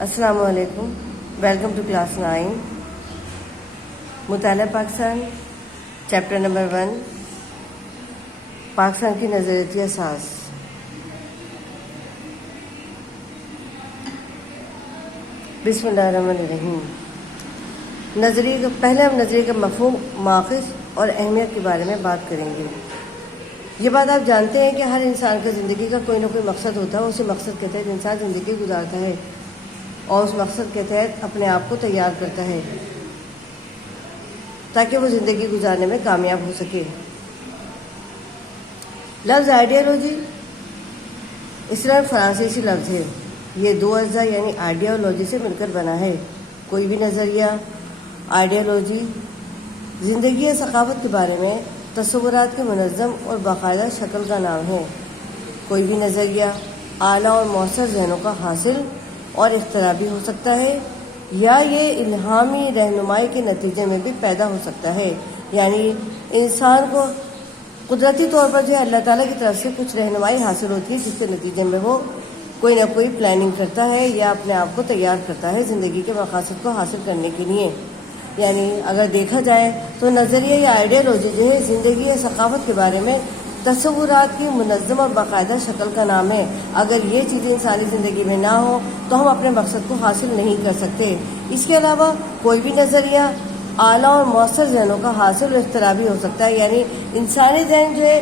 السلام علیکم. Welcome to class 9. مطالعہ پاکستان چیپٹر نمبر 1. پاکستان کی نظریاتی اساس. بسم اللہ الرحمن الرحیم. پہلے ہم نظریے کا مفہوم، ماخذ اور اہمیت کے بارے میں بات کریں گے. یہ بات آپ جانتے ہیں کہ ہر انسان کی زندگی کا کوئی نہ کوئی مقصد ہوتا ہے. اسی مقصد کے تحت انسان زندگی گزارتا ہے اور اس مقصد کے تحت اپنے آپ کو تیار کرتا ہے تاکہ وہ زندگی گزارنے میں کامیاب ہو سکے. لفظ آئیڈیالوجی اس طرح فرانسیسی لفظ ہے. یہ دو اجزاء یعنی آئیڈیالوجی سے مل کر بنا ہے. کوئی بھی نظریہ، آئیڈیالوجی، زندگی یا ثقافت کے بارے میں تصورات کی منظم اور باقاعدہ شکل کا نام ہے. کوئی بھی نظریہ اعلیٰ اور مؤثر ذہنوں کا حاصل اور اختراعی ہو سکتا ہے یا یہ الہامی رہنمائی کے نتیجے میں بھی پیدا ہو سکتا ہے. یعنی انسان کو قدرتی طور پر جو ہے اللہ تعالیٰ کی طرف سے کچھ رہنمائی حاصل ہوتی ہے، جس کے نتیجے میں وہ کوئی نہ کوئی پلاننگ کرتا ہے یا اپنے آپ کو تیار کرتا ہے زندگی کے مقاصد کو حاصل کرنے کے لیے. یعنی اگر دیکھا جائے تو نظریہ یا آئیڈیالوجی جو ہے زندگی یا ثقافت کے بارے میں تصورات کی منظم اور باقاعدہ شکل کا نام ہے. اگر یہ چیزیں انسانی زندگی میں نہ ہو تو ہم اپنے مقصد کو حاصل نہیں کر سکتے. اس کے علاوہ کوئی بھی نظریہ اعلیٰ اور مؤثر ذہنوں کا حاصل اور اختراعی ہو سکتا ہے. یعنی انسانی ذہن جو ہے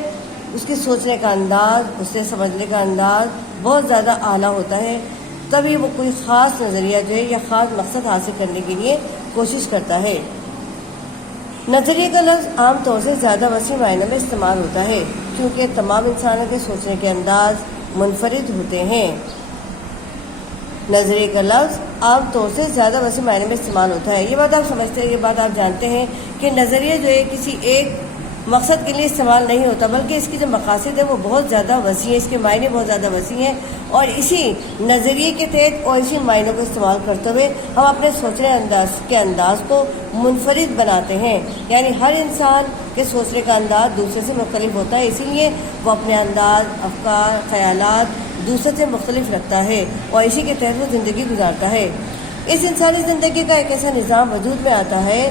اس کے سوچنے کا انداز، اس سے سمجھنے کا انداز بہت زیادہ اعلیٰ ہوتا ہے، تبھی وہ کوئی خاص نظریہ جو ہے یا خاص مقصد حاصل کرنے کے لیے کوشش کرتا ہے. نظریے کا لفظ عام طور سے زیادہ وسیع معنی میں استعمال ہوتا ہے کیونکہ تمام انسانوں کے سوچنے کے انداز منفرد ہوتے ہیں. نظریے کا لفظ عام طور سے زیادہ وسیع معنی میں استعمال ہوتا ہے. یہ بات آپ سمجھتے ہیں، یہ بات آپ جانتے ہیں کہ نظریہ جو ہے کسی ایک مقصد کے لیے استعمال نہیں ہوتا، بلکہ اس کی جو مقاصد ہے وہ بہت زیادہ وسیع ہے، اس کے معنی بہت زیادہ وسیع ہیں، اور اسی نظریے کے تحت اور اسی معنیوں کو استعمال کرتے ہوئے ہم اپنے سوچنے کے انداز کو منفرد بناتے ہیں. یعنی ہر انسان کے سوچنے کا انداز دوسرے سے مختلف ہوتا ہے، اسی لیے وہ اپنے انداز، افکار، خیالات دوسرے سے مختلف رکھتا ہے اور اسی کے تحت وہ زندگی گزارتا ہے. اس انسانی زندگی کا ایک ایسا نظام وجود میں آتا ہے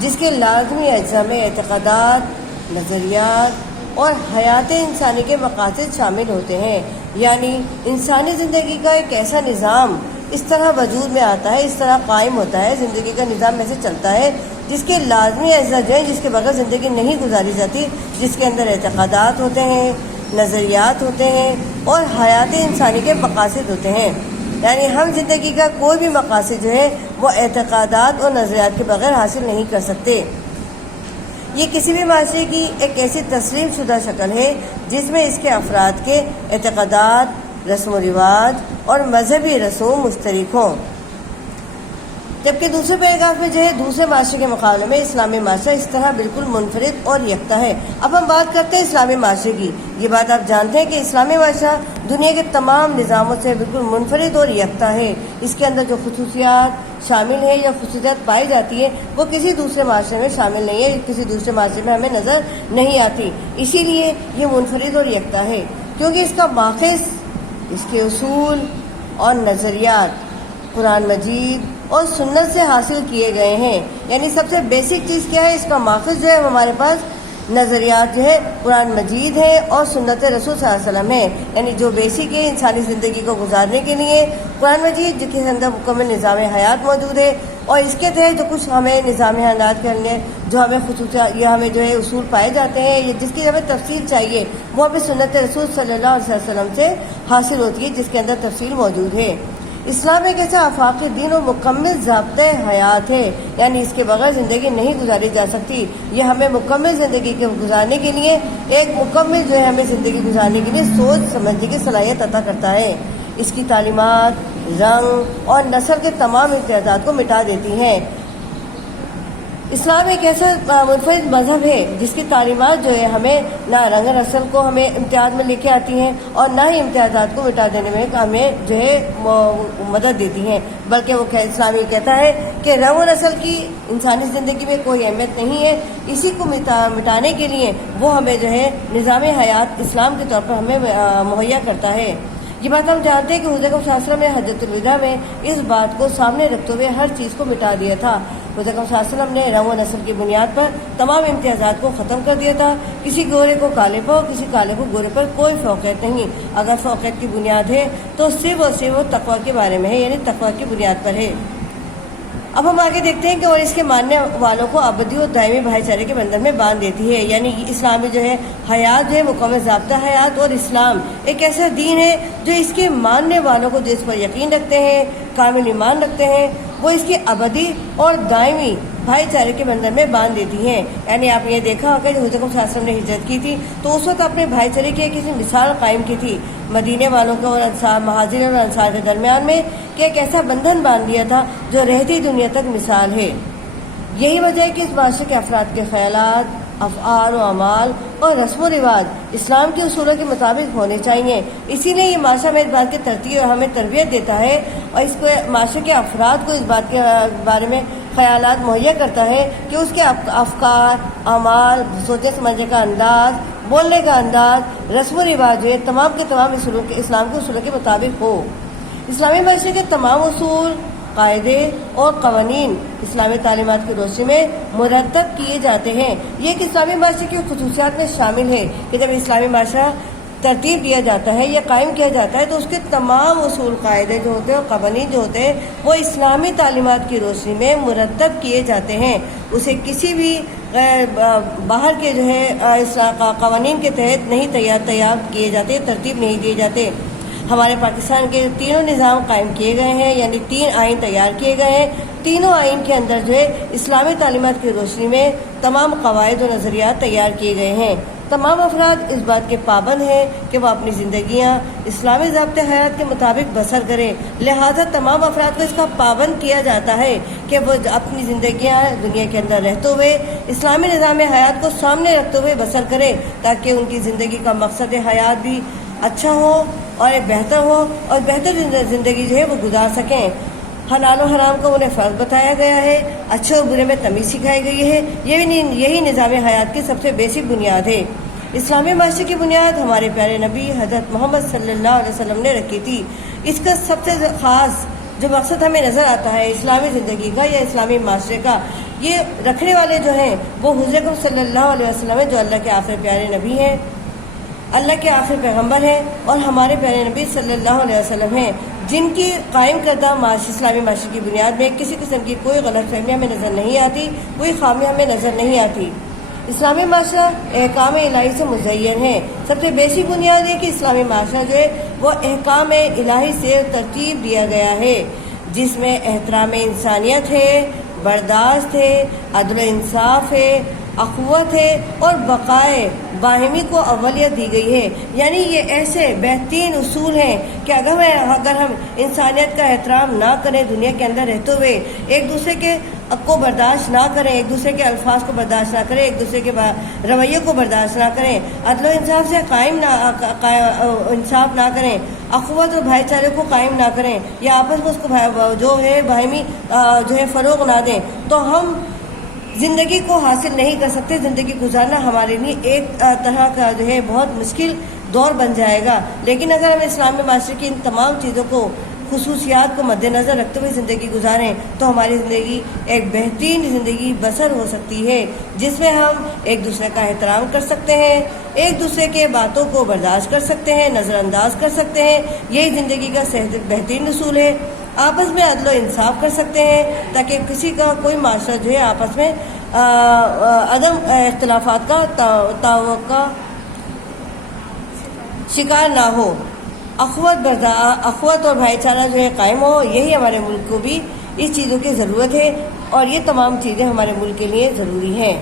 جس کے لازمی اجزاء میں اعتقادات، نظریات اور حیات انسانی کے مقاصد شامل ہوتے ہیں. یعنی انسانی زندگی کا ایک ایسا نظام اس طرح وجود میں آتا ہے، اس طرح قائم ہوتا ہے، زندگی کا نظام ایسے چلتا ہے جس کے لازمی اجزاء جو ہیں، جس کے بغیر زندگی نہیں گزاری جاتی، جس کے اندر اعتقادات ہوتے ہیں، نظریات ہوتے ہیں اور حیات انسانی کے مقاصد ہوتے ہیں. یعنی ہم زندگی کا کوئی بھی مقاصد جو ہے وہ اعتقادات اور نظریات کے بغیر حاصل نہیں کر سکتے. یہ کسی بھی معاشرے کی ایک ایسی تسلیم شدہ شکل ہے جس میں اس کے افراد کے اعتقادات، رسم و رواج اور مذہبی رسوم مشترک ہوں. جبکہ دوسرے پیراگراف میں جو ہے دوسرے معاشرے کے مقابلے میں اسلامی معاشرہ اس طرح بالکل منفرد اور یکتا ہے. اب ہم بات کرتے ہیں اسلامی معاشرے کی. یہ بات آپ جانتے ہیں کہ اسلامی معاشرہ دنیا کے تمام نظاموں سے بالکل منفرد اور یکتا ہے. اس کے اندر جو خصوصیات شامل ہیں یا خصوصیات پائی جاتی ہے وہ کسی دوسرے معاشرے میں شامل نہیں ہے، کسی دوسرے معاشرے میں ہمیں نظر نہیں آتی. اسی لیے یہ منفرد اور یکتا ہے کیونکہ اس کا ماخذ، اس کے اصول اور نظریات قرآن مجید اور سنت سے حاصل کیے گئے ہیں. یعنی سب سے بیسک چیز کیا ہے؟ اس کا ماخذ جو ہے ہمارے پاس نظریات جو ہے قرآن مجید ہے اور سنت رسول صلی اللہ علیہ وسلم ہے. یعنی جو بیسک ہے انسانی زندگی کو گزارنے کے لیے قرآن مجید، جس کے اندر مکمل نظام حیات موجود ہے، اور اس کے تحت جو کچھ ہمیں نظام حیات کے لیے جو ہمیں خصوصیات یا ہمیں جو ہے اصول پائے جاتے ہیں یا جس کی ہمیں تفصیل چاہیے وہ ہمیں سنت رسول صلی اللہ علیہ وسلم سے حاصل ہوتی ہے، جس کے اندر تفصیل موجود ہے. اسلام ایک ایسا آفاقی دین و مکمل ضابطۂ حیات ہے، یعنی اس کے بغیر زندگی نہیں گزاری جا سکتی. یہ ہمیں مکمل زندگی کے گزارنے کے لیے ایک مکمل جو ہے ہمیں زندگی گزارنے کے لیے سوچ سمجھنے کی صلاحیت عطا کرتا ہے. اس کی تعلیمات رنگ اور نسل کے تمام امتیازات کو مٹا دیتی ہیں. اسلام ایک ایسا منفرد مذہب ہے جس کی تعلیمات جو ہے ہمیں نہ رنگ نسل کو ہمیں امتیاز میں لے کے آتی ہیں اور نہ ہی امتیازات کو مٹا دینے میں ہمیں جو ہے مدد دیتی ہیں، بلکہ وہ اسلامی کہتا ہے کہ رنگ و نسل کی انسانی زندگی میں کوئی اہمیت نہیں ہے. اسی کو مٹانے کے لیے وہ ہمیں جو ہے نظام حیات اسلام کے طور پر ہمیں مہیا کرتا ہے. یہ بات ہم جانتے ہیں کہ حضور اکرم صلی اللہ علیہ وسلم نے حجۃ الوداع میں اس بات کو سامنے رکھتے ہوئے ہر چیز کو مٹا دیا تھا۔ حضور اکرم صلی اللہ علیہ وسلم نے رنگ و نسل کی بنیاد پر تمام امتیازات کو ختم کر دیا تھا۔ کسی گورے کو کالے پر اور کسی کالے کو گورے پر کوئی فوقیت نہیں۔ اگر فوقیت کی بنیاد ہے تو صرف اور صرف وہ تقویٰ کے بارے میں ہے، یعنی تقویٰ کی بنیاد پر ہے۔ اب ہم آگے دیکھتے ہیں کہ اور اس کے ماننے والوں کو ابدی اور دائمی بھائی چارے کے بندھن میں باندھ دیتی ہے، یعنی اسلامی جو ہے حیات جو ہے مکمل ضابطہ حیات، اور اسلام ایک ایسا دین ہے جو اس کے ماننے والوں کو جو اس پر یقین رکھتے ہیں، کامل ایمان رکھتے ہیں، وہ اس کی ابدی اور دائمی بھائی چارے کے بندھن میں باندھ دیتی ہیں۔ یعنی آپ نے یہ دیکھا ہوگا کہ حضور صلی اللہ علیہ وسلم نے ہجرت کی تھی تو اس وقت اپنے بھائی چارے کی ایک ایسی مثال قائم کی تھی مدینے والوں کو اور انصار، مہاجرین اور انصار کے درمیان میں، کہ ایک ایسا بندھن باندھ دیا تھا جو رہتی دنیا تک مثال ہے۔ یہی وجہ ہے کہ اس معاشرے کے افراد کے خیالات، افعال و اعمال اور رسم و رواج اسلام کے اصولوں کے مطابق ہونے چاہیے۔ اسی لیے یہ معاشرہ میں اس بات کی ترتیب ہمیں تربیت دیتا ہے اور اس کو معاشرے کے افراد کو اس بات کے بارے میں خیالات مہیا کرتا ہے کہ اس کے افکار، اعمال، سوچنے سمجھنے کا انداز، بولنے کا انداز، رسم و رواج ہے تمام کے تمام اسلام کے اصولوں کے مطابق ہو۔ اسلامی معاشرے کے تمام اصول، قاعدے اور قوانین اسلامی تعلیمات کی روشنی میں مرتب کیے جاتے ہیں۔ یہ ایک اسلامی معاشرے کی خصوصیات میں شامل ہے کہ جب اسلامی معاشرہ ترتیب دیا جاتا ہے یا قائم کیا جاتا ہے تو اس کے تمام اصول، قاعدے جو ہوتے ہیں اور قوانین جو ہوتے ہیں وہ اسلامی تعلیمات کی روشنی میں مرتب کیے جاتے ہیں۔ اسے کسی بھی باہر کے جو ہے قوانین کے تحت نہیں تیار کیے جاتے، ترتیب نہیں دیے جاتے۔ ہمارے پاکستان کے تینوں نظام قائم کیے گئے ہیں، یعنی 3 آئین تیار کیے گئے ہیں۔ تینوں آئین کے اندر جو ہے اسلامی تعلیمات کی روشنی میں تمام قواعد و نظریات تیار کیے گئے ہیں۔ تمام افراد اس بات کے پابند ہیں کہ وہ اپنی زندگیاں اسلامی ضابطۂ حیات کے مطابق بسر کریں، لہذا تمام افراد کو اس کا پابند کیا جاتا ہے کہ وہ اپنی زندگیاں دنیا کے اندر رہتے ہوئے اسلامی نظام حیات کو سامنے رکھتے ہوئے بسر کریں، تاکہ ان کی زندگی کا مقصد حیات بھی اچھا ہو اور بہتر ہو اور بہتر زندگی جو ہے وہ گزار سکیں۔ حلال و حرام کو انہیں فرض بتایا گیا ہے، اچھے اور برے میں تمیز سکھائی گئی ہے۔ یہی نظام حیات کی سب سے بیسک بنیاد ہے۔ اسلامی معاشرے کی بنیاد ہمارے پیارے نبی حضرت محمد صلی اللہ علیہ وسلم نے رکھی تھی۔ اس کا سب سے خاص جو مقصد ہمیں نظر آتا ہے اسلامی زندگی کا یا اسلامی معاشرے کا، یہ رکھنے والے جو ہیں وہ حضور اکرم صلی اللہ علیہ وسلم ہیں، جو اللہ کے آخری پیارے نبی ہیں، اللہ کے آخری پیغمبر ہیں اور ہمارے پیارے نبی صلی اللہ علیہ وسلم ہیں، جن کی قائم کردہ اسلامی معاشرے کی بنیاد میں کسی قسم کی کوئی غلط فہمی ہمیں نظر نہیں آتی، کوئی خامی ہمیں نظر نہیں آتی۔ اسلامی معاشرہ احکام الہی سے مزین ہے۔ سب سے بیسک بنیاد ہے کہ اسلامی معاشرہ جو ہے وہ احکام الہی سے ترتیب دیا گیا ہے، جس میں احترام انسانیت ہے، برداشت ہے، عدل و انصاف ہے، اخوت ہے اور بقائے باہمی کو اولیت دی گئی ہے۔ یعنی یہ ایسے بہترین اصول ہیں کہ اگر ہم انسانیت کا احترام نہ کریں، دنیا کے اندر رہتے ہوئے ایک دوسرے کے کو برداشت نہ کریں، ایک دوسرے کے الفاظ کو برداشت نہ کریں، ایک دوسرے کے رویے کو برداشت نہ کریں، عدل و انصاف سے انصاف نہ کریں، اخوت اور بھائی چارے کو قائم نہ کریں یا آپس میں اس کو جو ہے باہمی جو ہے فروغ نہ دیں، تو ہم زندگی کو حاصل نہیں کر سکتے۔ زندگی گزارنا ہمارے لیے ایک طرح کا جو ہے بہت مشکل دور بن جائے گا۔ لیکن اگر ہم اسلامی معاشرے کی ان تمام چیزوں کو، خصوصیات کو مد نظر رکھتے ہوئے زندگی گزاریں تو ہماری زندگی ایک بہترین زندگی بسر ہو سکتی ہے، جس میں ہم ایک دوسرے کا احترام کر سکتے ہیں، ایک دوسرے کے باتوں کو برداشت کر سکتے ہیں، نظر انداز کر سکتے ہیں۔ یہی زندگی کا بہترین اصول ہے۔ آپس میں عدل و انصاف کر سکتے ہیں تاکہ کسی کا کوئی معاشرہ جو ہے آپس میں عدم اختلافات کا توقع شکار نہ ہو، اخوت اور بھائی چارہ جو ہے قائم ہو۔ یہی ہمارے ملک کو بھی اس چیزوں کی ضرورت ہے اور یہ تمام چیزیں ہمارے ملک کے لیے ضروری ہیں۔